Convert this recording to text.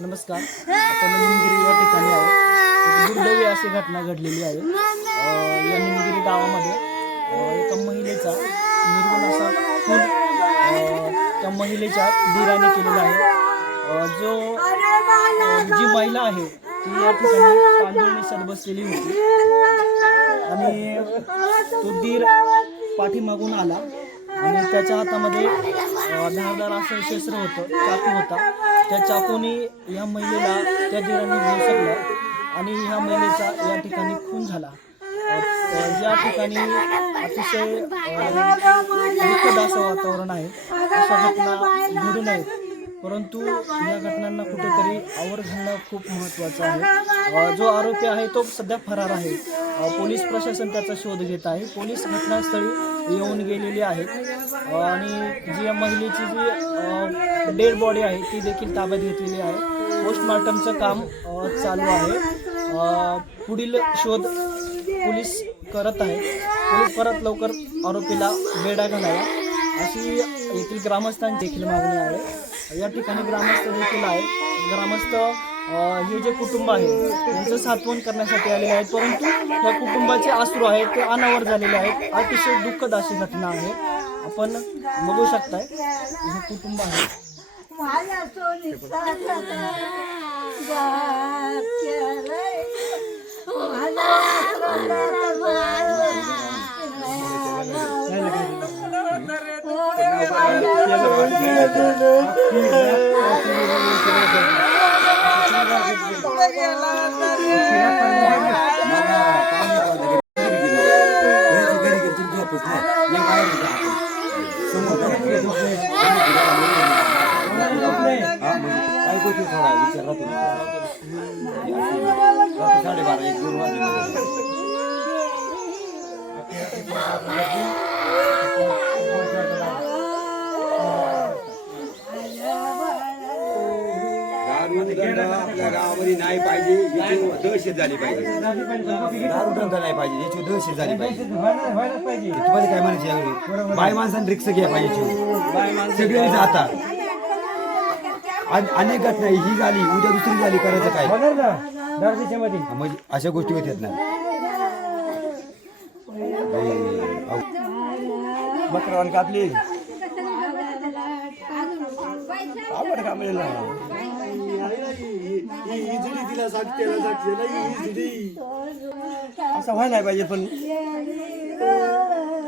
नमस्कार. आपण निमगिरी या ठिकाणी आहोत. एक दुर्दैवी अशी घटना घडलेली आहे. या निमगिरी गावामध्ये एका महिलेचा निर्गुण असा खून त्या महिलेच्या दीराने केलेला आहे. जी महिला आहे ती या ठिकाणी तांदूळ निसत बसलेली होती आणि तो दीर पाठीमागून आला आणि त्याच्या हातामध्ये धारदार असं शस्त्र होतं, चाकू होता. त्या चाकूने या महिलेला त्या दीराने घोसळलं आणि ह्या महिलेचा या ठिकाणी खून झाला. या ठिकाणी अतिशय दुःखद असं वातावरण आहे. अशा घटना घडू नयेत, परंतु या घटनांना कुठेतरी आवर घालणं खूप महत्त्वाचं आहे. जो आरोपी आहे तो सध्या फरार आहे. पोलीस प्रशासन त्याचा शोध घेत आहे. पोलीस घटनास्थळी येऊन गेलेले आहेत आणि जी या महिलेची जी डेड बॉडी आहे ती देखील ताब्यात घेतलेली आहे. पोस्टमॉर्टमचं काम चालू आहे. पुढील शोध पोलीस करत आहेत. पोलीस परत लवकर आरोपीला बेडा घालावा अशी येथील ग्रामस्थांची देखील मागणी आहे. या ठिकाणी ग्रामस्थ देखील आहेत. ग्रामस्थ हे जे कुटुंब आहे त्यांचं सांत्वन करण्यासाठी आलेले आहेत, परंतु या कुटुंबाचे अश्रू आहेत ते अनावर झालेले आहेत. अतिशय दुःखद अशी घटना आहे. आपण बघू शकताय हे कुटुंब आहे. आपल्या गावामध्ये नाही पाहिजे, याची दहशत झाली पाहिजे. दारूधंदा नाही पाहिजे, याची दहशत झाली पाहिजे. तुम्हाला काय म्हणायचे यावेळी बाय माणसाने रिक्स घ्या पाहिजे. सगळे जाता अनेक घटना ही झाली, उद्या दुसरी झाली, करायचं काय? म्हणजे अशा गोष्टी होतात ना. बकरावान कापली आवड कापलेला असं व्हायला पाहिजे पण